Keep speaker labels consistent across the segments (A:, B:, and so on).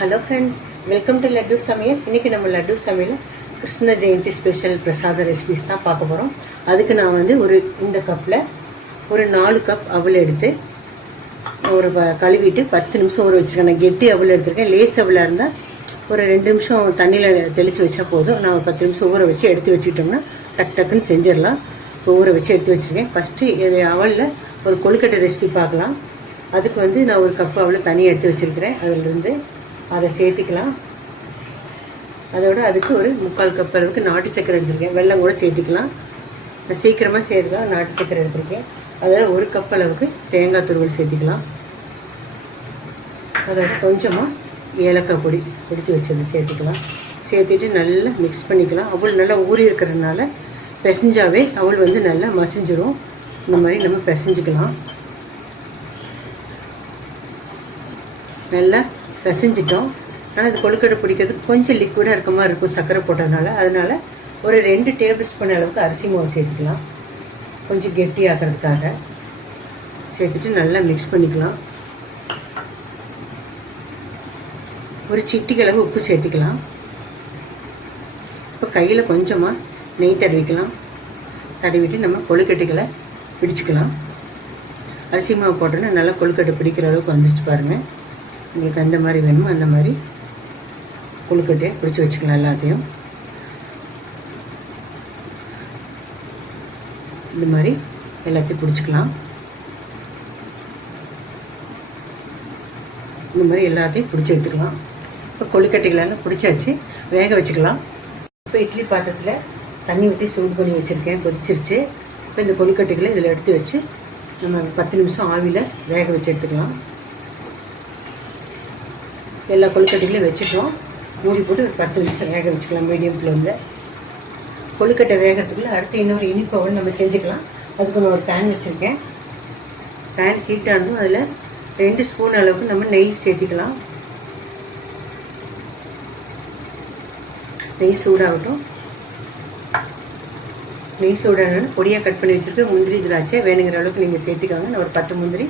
A: Hello friends welcome to Laddu Samayal இன்றைக்கி நம்ம Laddu Samayal Krishna Jayanthi special பிரசாத ரெசிபிஸ் தான் பார்க்க போகிறோம் அதுக்கு நான் வந்து ஒரு இந்த கப்பில் ஒரு நாலு கப் அவல் எடுத்து ஒரு ப- கழுவிட்டு பத்து நிமிஷம் ஊற வச்சுருக்கேன். நான் கெட்டி அவல் எடுத்திருக்கேன். லேஸ் அவளாக இருந்தால் ஒரு ரெண்டு நிமிஷம் தண்ணியில் தெளித்து வச்சா போதும். நான் பத்து நிமிஷம் ஊற வச்சு எடுத்து வச்சுக்கிட்டோம்னா டக் டக்குன்னு செஞ்சிடலாம். இப்போ ஊற வச்சு எடுத்து வச்சுருக்கேன். ஃபஸ்ட்டு இது அவலில் ஒரு கொழுக்கட்டை ரெசிபி பார்க்கலாம். அதுக்கு வந்து நான் ஒரு கப் அவளை தண்ணி எடுத்து வச்சுருக்கிறேன். அதிலிருந்து அதை சேர்த்துக்கலாம். அதோட அதுக்கு ஒரு முக்கால் கப் அளவுக்கு நாட்டு சக்கரை எடுத்துருக்கேன். வெள்ளம் கூட சேர்த்துக்கலாம். நான் சீக்கிரமாக சேர்க்கலாம் நாட்டு சக்கரை எடுத்திருக்கேன். அதோட ஒரு கப் அளவுக்கு தேங்காய் துருவல் சேர்த்துக்கலாம். அதோட கொஞ்சமாக ஏலக்காய் பொடி பிடிச்சி வச்சது சேர்த்துக்கலாம். சேர்த்துட்டு நல்லா மிக்ஸ் பண்ணிக்கலாம். அவள் நல்லா ஊறி இருக்கிறதுனால பிசைஞ்சாவே அவள் வந்து நல்லா மசிஞ்சிரும். இந்த மாதிரி நம்ம பிசைஞ்சுக்கலாம். நல்லா பிசைஞ்சிட்டோம். ஆனால் அது கொழுக்கட்டை பிடிக்கிறதுக்கு கொஞ்சம் லிக்விடாக இருக்க மாதிரி இருக்கும் சர்க்கரை போட்டதுனால. அதனால் ஒரு ரெண்டு டேபிள் ஸ்பூன் அளவுக்கு அரிசி மாவு சேர்த்துக்கலாம். கொஞ்சம் கெட்டியாக்கிறதுக்காக சேர்த்துட்டு நல்லா மிக்ஸ் பண்ணிக்கலாம். ஒரு சிட்டிக்கு உப்பு சேர்த்துக்கலாம். இப்போ கையில் கொஞ்சமாக நெய் தடவிக்கலாம். தடவிட்டு நம்ம கொழுக்கட்டைகளை பிடிச்சிக்கலாம். அரிசி மாவு போட்டோன்னா நல்லா கொழுக்கட்டை பிடிக்கிற அளவுக்கு வந்துச்சு பாருங்கள் உங்களுக்கு அந்த மாதிரி வேணுமோ அந்த மாதிரி கொழுக்கட்டையை பிடிச்சி வச்சுக்கலாம் எல்லாத்தையும். இந்த மாதிரி எல்லாத்தையும் பிடிச்சிக்கலாம். இந்த மாதிரி எல்லாத்தையும் பிடிச்சி எடுத்துக்கலாம். இப்போ கொழுக்கட்டைகளெல்லாம் பிடிச்சாச்சு வேக வச்சுக்கலாம். இப்போ இட்லி பாத்திரத்தில் தண்ணி ஊற்றி சூடு பண்ணி வச்சுருக்கேன் கொதிச்சிருச்சு. இப்போ இந்த கொழுக்கட்டைகளை இதில் எடுத்து வச்சு நம்ம பத்து நிமிஷம் ஆவியில் வேக வச்சு எடுத்துக்கலாம். எல்லா கொழுக்கட்டைகளையும் வச்சுட்டோம். மூடி போட்டு ஒரு பத்து நிமிஷம் வேக வச்சுக்கலாம் மீடியம் ஃப்ளேமில் கொழுக்கட்டை வேகிறதுக்குள்ளே அடுத்து இன்னொரு இனிப்பவன் நம்ம செஞ்சுக்கலாம். அதுக்கு நான் ஒரு பேன் வச்சுருக்கேன். பேன் ஹீட் அதில் ரெண்டு ஸ்பூன் அளவுக்கு நம்ம நெய் சேர்த்திக்கலாம். நெய் சூடாகட்டும். நெய் சூடானு பொடியாக கட் பண்ணி வச்சுருக்க முந்திரி திராட்சை வேணுங்கிற அளவுக்கு நீங்கள் சேர்த்துக்கோங்க. நான் ஒரு பத்து முந்திரி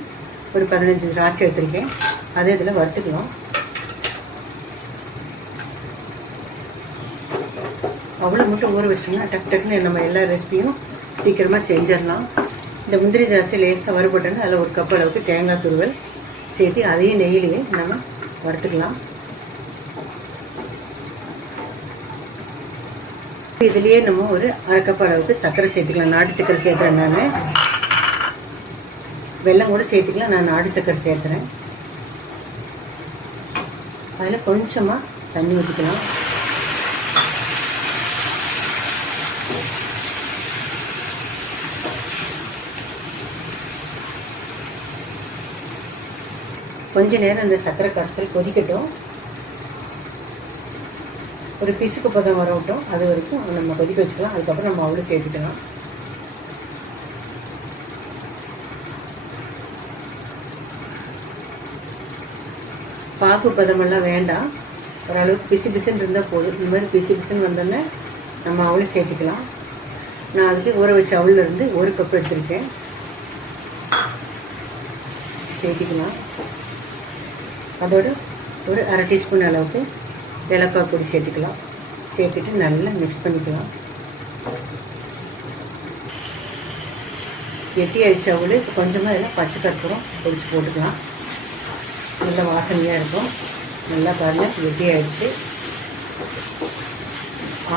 A: ஒரு பதினஞ்சு திராட்சை எடுத்திருக்கேன். அதே இதில் வறுத்துக்கலாம். அவ்வளோ மட்டும் ஊற வச்சிட்டோம்னா டக் டக்குன்னு நம்ம எல்லா ரெசிபியும் சீக்கிரமாக செஞ்சிடலாம். இந்த முந்திரி திராட்சை லேசாக வறுபட்டோன்னு அதில் ஒரு கப் அளவுக்கு தேங்காய் துருவல் சேர்த்து அதையும் நெய்யிலேயே நம்ம வறுத்துக்கலாம். இதுலேயே நம்ம ஒரு அரை கப் அளவுக்கு சர்க்கரை சேர்த்துக்கலாம். நாட்டு சர்க்கரை சேர்த்துறேன் நான். வெல்லம் கூட சேர்த்துக்கலாம். நான் நாட்டு சர்க்கரை சேர்த்துறேன். அதில் கொஞ்சமாக தண்ணி ஊற்றிக்கலாம் கொஞ்ச நேரம் அந்த சர்க்கரை கரைசல் கொதிக்கட்டும். ஒரு பிசுக்கு பதம் வரட்டும் அது வரைக்கும் நம்ம கொதிக்க வச்சுக்கலாம். அதுக்கப்புறம் நம்ம அவ்வளோ சேர்த்துக்கலாம். பாக்கு பதமெல்லாம் வேண்டாம். ஓரளவுக்கு பிசு பிசுன்னு இருந்தால் போதும். இந்த மாதிரி பிசு பிசுன்னு வந்தோடனே நம்ம அவளை சேர்த்துக்கலாம். நான் அதுக்கு ஊற வச்ச அவளில் இருந்து ஒரு கப் எடுத்துருக்கேன். சேர்த்துக்கலாம். அதோட ஒரு அரை டீஸ்பூன் அளவுக்கு ஏலக்காய் பொடி சேர்த்துக்கலாம். சேர்த்துட்டு நல்லா மிக்ஸ் பண்ணிக்கலாம். எட்டி அடிச்ச கொஞ்சமாக இதில் பச்சை கற்பூரம் பொடிச்சு போட்டுக்கலாம். நல்ல வாசனையாக இருக்கும். நல்லா பாருங்கள் வெட்டி ஆயிடுச்சு.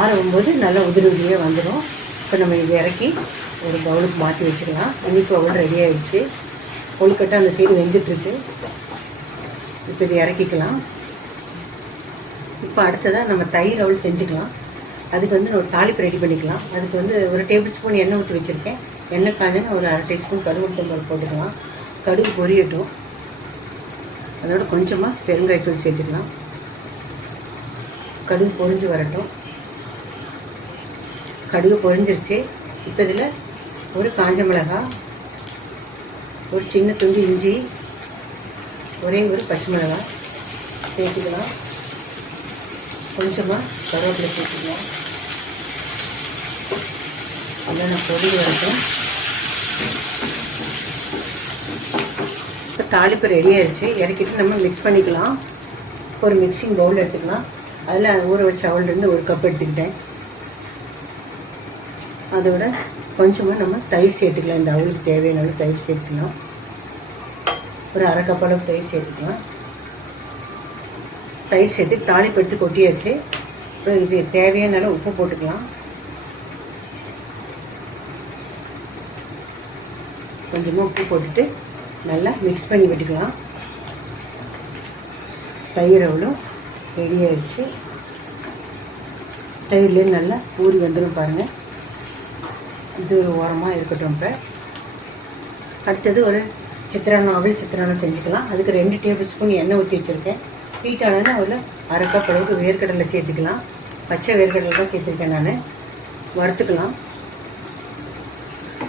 A: ஆறும்போது நல்லா உதிரி உதிரியாக வந்துடும் இப்போ நம்ம இதை இறக்கி ஒரு பவுலுக்கு மாற்றி வச்சுக்கலாம். இனிப்பு பவுல் ரெடி ஆகிடுச்சு கொழுக்கட்டை அந்த சைடு வெந்துட்டுருக்கு. இப்போ இதை இறக்கிக்கலாம். இப்போ அடுத்ததாக நம்ம தயிர் அவள் செஞ்சுக்கலாம். அதுக்கு வந்து ஒரு தாளிப்பு ரெடி பண்ணிக்கலாம். அதுக்கு வந்து ஒரு டேபிள் ஸ்பூன் எண்ணெய் ஊற்றி வச்சுருக்கேன். எண்ணெய் காஞ்சனா ஒரு அரை டீஸ்பூன் கடுகு உளுத்தம்பருப்பு போட்டுக்கலாம். கடுகு பொரியட்டும். அதோட கொஞ்சமாக பெருங்காயத்தூள் சேர்த்துக்கலாம். கடுகு பொரிஞ்சு வரட்டும். கடுகு பொரிஞ்சிருச்சு. இப்போ இதில் ஒரு காஞ்ச மிளகாய் ஒரு சின்ன துண்டு இஞ்சி ஒரே ஒரு பச்சை மிளகாய் சேர்த்துக்கலாம். கொஞ்சமாக கருவேப்பிலை சேர்த்துக்கலாம். நல்லா பொடி வரட்டும் இப்போ தாளிப்பு ரெடி ஆயிடுச்சு. இறக்கிட்டு நம்ம மிக்ஸ் பண்ணிக்கலாம். ஒரு மிக்சிங் பவுல் எடுத்துக்கலாம். அதில் ஊற வச்ச அவள்லேருந்து ஒரு கப் எடுத்துக்கிட்டேன். அதோட கொஞ்சமாக நம்ம தயிர் சேர்த்துக்கலாம். இந்த அவளுக்கு தேவையான தயிர் சேர்த்துக்கலாம். ஒரு அரை கப்பளவு தயிர் சேர்த்துக்கலாம். தயிர் சேர்த்து தாளிப்பு எடுத்து கொட்டியாச்சு. அப்புறம் இது தேவையான அளவு உப்பு போட்டுக்கலாம். கொஞ்சமாக உப்பு போட்டுட்டு நல்லா மிக்ஸ் பண்ணி விட்டுக்கலாம். தயிர் அவ்வளோ ரெடி ஆயிடுச்சு. தயிர்லேயே நல்லா ஊறி வந்துடும் பாருங்கள் இது ஒரு ஓரமாக இருக்கட்டும் இப்போ. அடுத்தது ஒரு சித்திரானம் அவள் சித்திரானம் செஞ்சுக்கலாம். அதுக்கு ரெண்டு டேபிள் ஸ்பூன் எண்ணெய் ஊற்றி வச்சுருக்கேன். ஹீட் அதில் அரை கப் அளவுக்கு வேர்க்கடலை சேர்த்துக்கலாம். பச்சை வேர்க்கடலை தான் சேர்த்துருக்கேன் நான். வறுத்துக்கலாம்.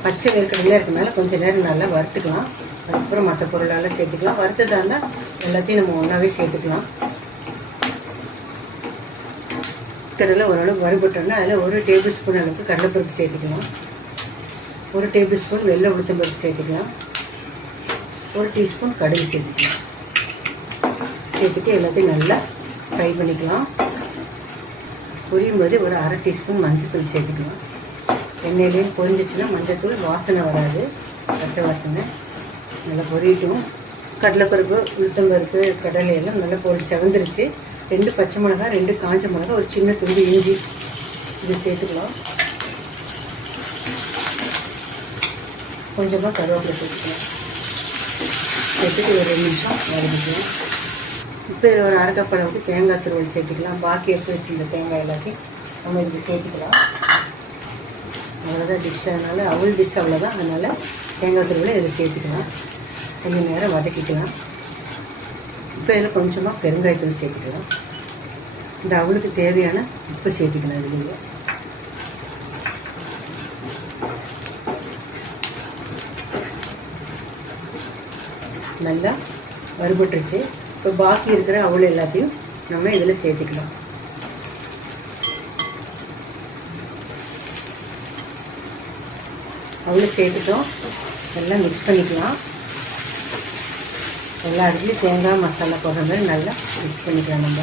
A: பச்சை வேர்க்கடலை இருக்கனால கொஞ்சம் நேரம் நல்லா வறுத்துக்கலாம். அதுக்கப்புறம் மற்ற பொருளெல்லாம் சேர்த்துக்கலாம். வறுத்ததாக இருந்தால் எல்லாத்தையும் நம்ம ஒன்றாவே சேர்த்துக்கலாம். கடலை ஓரளவு வறுபட்டோன்னா அதில் ஒரு டேபிள் ஸ்பூன் அளவுக்கு கடலைப்பருப்பு சேர்த்துக்கலாம். ஒரு டேபிள் ஸ்பூன் வெள்ளை உளுத்தம் பருப்பு சேர்த்துக்கலாம். ஒரு டீஸ்பூன் கடுகு சேர்த்துக்கலாம். சேர்த்துட்டு எல்லாத்தையும் நல்லா ஃப்ரை பண்ணிக்கலாம். பொரியும் போது ஒரு அரை டீஸ்பூன் மஞ்சத்தூள் சேர்த்துக்கலாம். எண்ணெயிலேயே பொரிஞ்சிச்சுன்னா மஞ்சத்தூள் வாசனை வராது. பச்சை வாசனை. நல்லா பொரியட்டும். கடலைப்பருப்பு உளுத்தம்பருப்பு கடலை எல்லாம் நல்லா பொரி செவந்துருச்சு. ரெண்டு பச்சை மிளகா ரெண்டு காஞ்ச மிளகா ஒரு சின்ன துண்டு இஞ்சி. இது சேர்த்துக்கலாம். கொஞ்சமாக கருவேப்பிலை சேர்த்துக்கலாம். சேர்த்துட்டு ஒரு ரெண்டு நிமிஷம் வதக்கிக்கலாம். இப்போ இதில் ஒரு அரை கப் அளவுக்கு தேங்காய் துருவல் சேர்த்துக்கலாம். பாக்கி எடுத்து வச்சுருந்த தேங்காய் எல்லாத்தையும் நம்ம இதுக்கு சேர்த்துக்கலாம். அவ்வளோதான் டிஷ் அதனால் அவள் டிஷ் அவ்வளோதான் அதனால் தேங்காய் துருவலை இதில் சேர்த்துக்கலாம். கொஞ்சம் நேரம் வதக்கிக்கலாம். இப்போ இதில் கொஞ்சமாக பெருங்காயத்தூள் சேர்த்துக்கலாம். இந்த அவளுக்கு தேவையான உப்பு சேர்த்துக்கலாம் இதுலேயே நல்லா வறுபட்டுருச்சு. இப்போ பாக்கி இருக்கிற அவள் எல்லாத்தையும் நம்ம இதில் சேர்த்துக்கலாம். அவ்வளோ சேர்த்துட்டோம். எல்லாம் மிக்ஸ் பண்ணிக்கலாம். எல்லா இடத்துலையும் தேங்காய் மசாலா போடுற மாதிரி நல்லா மிக்ஸ் பண்ணிக்கலாம் நம்ம.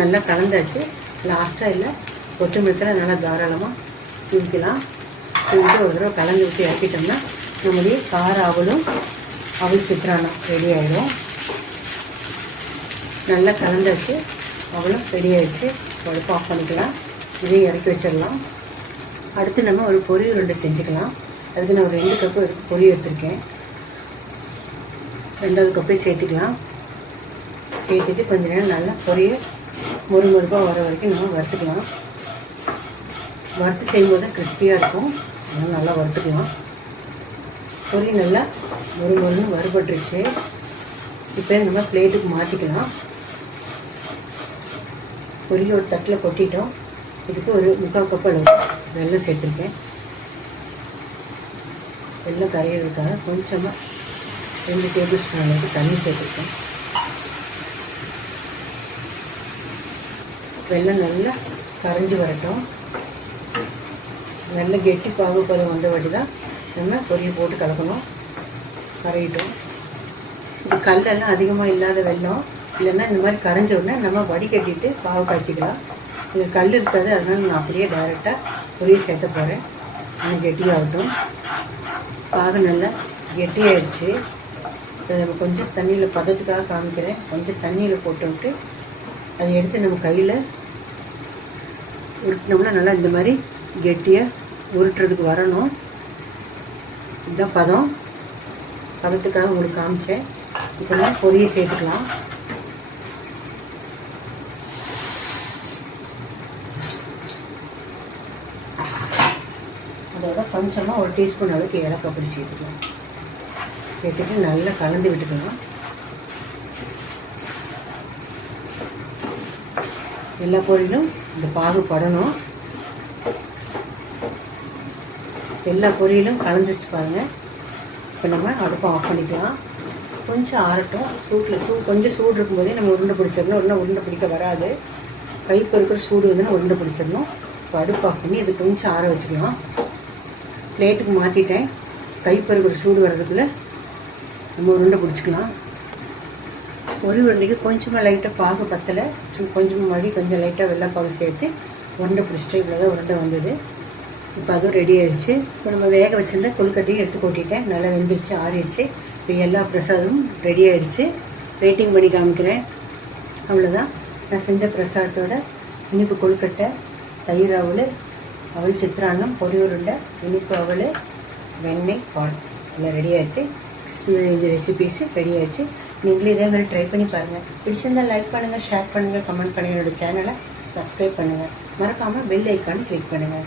A: நல்லா கலந்தாச்சு. லாஸ்ட்டாக இல்லை கொத்தமல்லி நல்லா தாராளமாக தூக்கிக்கலாம் தூக்கிட்டு ஒரு தடவை கலந்து விட்டு இறக்கிட்டோம்னா நம்முடைய கார அவளும் அவள் சித்திரானம் ரெடி ஆகிடும் நல்லா கலந்தாச்சு அவளும் ரெடி ஆகிடுச்சு அடுப்பு ஆஃப் பண்ணிக்கலாம். இதையும் இறக்கி வச்சிடலாம். அடுத்து நம்ம ஒரு பொரி உருண்டை செஞ்சுக்கலாம். அதுக்கு நான் ஒரு ரெண்டு கப்பு பொரி எடுத்திருக்கேன். ரெண்டாவது கப்பையும் சேர்த்துக்கலாம். சேர்த்துட்டு கொஞ்ச நேரம் நல்லா பொரிய மொறு மொறுப்பாக வர வரைக்கும் நம்ம வறுத்துக்கலாம். வறுத்து செய்யும்போது தான் கிறிஸ்பியாக இருக்கும். அதனால் நல்லா வறுத்துக்கலாம். பொரி நல்லா மொறு மொறுன்னு வறுபட்டுருச்சு. இப்போ நம்ம பிளேட்டுக்கு மாற்றிக்கலாம் பொரிய ஒரு தட்டில் கொட்டிட்டோம். இதுக்கு ஒரு முக்கால் கப் அளவு வெள்ளம் சேர்த்துருக்கேன். வெள்ளம் கரையிறதுக்காக கொஞ்சமாக ரெண்டு டேபிள் ஸ்பூன் அளவுக்கு தண்ணி சேர்த்துருக்கேன். வெள்ளம் நல்லா கரைஞ்சி வரட்டும். நல்ல கெட்டி பாகுபதம் வந்த வாட்டி தான் நம்ம பொரியை போட்டு கலக்கணும். கரையிட்டோம். இது கல்லெல்லாம் அதிகமாக இல்லாத வெள்ளம் இல்லைன்னா இந்த மாதிரி கரைஞ்ச உடனே நம்ம வடிகட்டிட்டு பாவு காய்ச்சிக்கலாம். இது கல் இருக்காது அதனால் நான் அப்படியே டைரெக்டாக பொரியை சேர்த்த போகிறேன் இன்னும் கெட்டியாகட்டும் பாகு நல்லா கெட்டியாயிடுச்சு அதை நம்ம கொஞ்சம் தண்ணியில் பதத்துக்காக காமிக்கிறேன். கொஞ்சம் தண்ணியில் போட்டு விட்டு அதை எடுத்து நம்ம கையில் உருட்டினோம்னா நல்லா இந்த மாதிரி கெட்டியாக உருட்டுறதுக்கு வரணும். இதுதான் பதம். பதத்துக்காக உங்களுக்கு காமிச்சேன். இப்போ நான் பொரிய சேர்த்துக்கலாம். அதோட கொஞ்சமாக ஒரு டீஸ்பூன் அளவுக்கு ஏலக்காய் பொடி சேர்த்துக்கலாம். சேர்த்துட்டு நல்லா கலந்து விட்டுக்கலாம். எல்லா பொருளும் இந்த பாகு படணும். எல்லா பொரியலும் கலந்துருச்சு பாருங்கள் இப்போ நம்ம அடுப்பை ஆஃப் பண்ணிக்கலாம். கொஞ்சம் ஆறட்டும். சூட்டில் சூ கொஞ்சம் சூடு இருக்கும்போதே நம்ம உருண்டை பிடிச்சிடணும். உருண்டை உருண்டை பிடிக்க வராது. கை இருக்கிற சூடு வந்து உருண்டை பிடிச்சிடணும். இப்போ அடுப்பு ஆஃப் பண்ணி இது கொஞ்சம் ஆற வச்சுக்கலாம். பிளேட்டுக்கு மாற்றிட்டேன் கை இருக்கிற சூடு வர்றதுக்குள்ள நம்ம உருண்டை பிடிச்சிக்கலாம். ஒரு உருண்டைக்கு கொஞ்சமாக லைட்டாக பாகு பத்தலை. கொஞ்சமாக மறுபடியும் கொஞ்சம் லைட்டாக வெள்ளை பாகு சேர்த்து உருண்டை பிடிச்சிட்டு இவ்வளோ தான் உருண்டை வந்தது. இப்போ அதுவும் ரெடி ஆகிடுச்சு இப்போ நம்ம வேக வச்சுருந்த கொழுக்கட்டையும் எடுத்து கொட்டிட்டேன். நல்லா வெந்துருச்சு ஆறிடுச்சு. இப்போ எல்லா பிரசாதமும் ரெடி ஆகிடுச்சு வெயிட்டிங் பண்ணி காமிக்கிறேன். அவ்வளோதான் நான் செஞ்ச பிரசாதத்தோட இனிப்பு கொழுக்கட்டை தயிர் அவல் அவள் சித்திரான்னம் பொடி உருண்டை இனிப்பு அவல் வெண்ணெய் பால். எல்லாம் ரெடி ஆகிடுச்சு இந்த ரெசிபீஸு ரெடி ஆயிடுச்சு. நீங்களும் இதே மாதிரி ட்ரை பண்ணி பாருங்கள் பிடிச்சிருந்தால் லைக் பண்ணுங்கள் ஷேர் பண்ணுங்கள் கமெண்ட் பண்ணுங்கள் என்னோடய சேனலை சப்ஸ்கிரைப் பண்ணுங்கள் மறக்காமல் பெல் ஐக்கான் கிளிக் பண்ணுங்கள்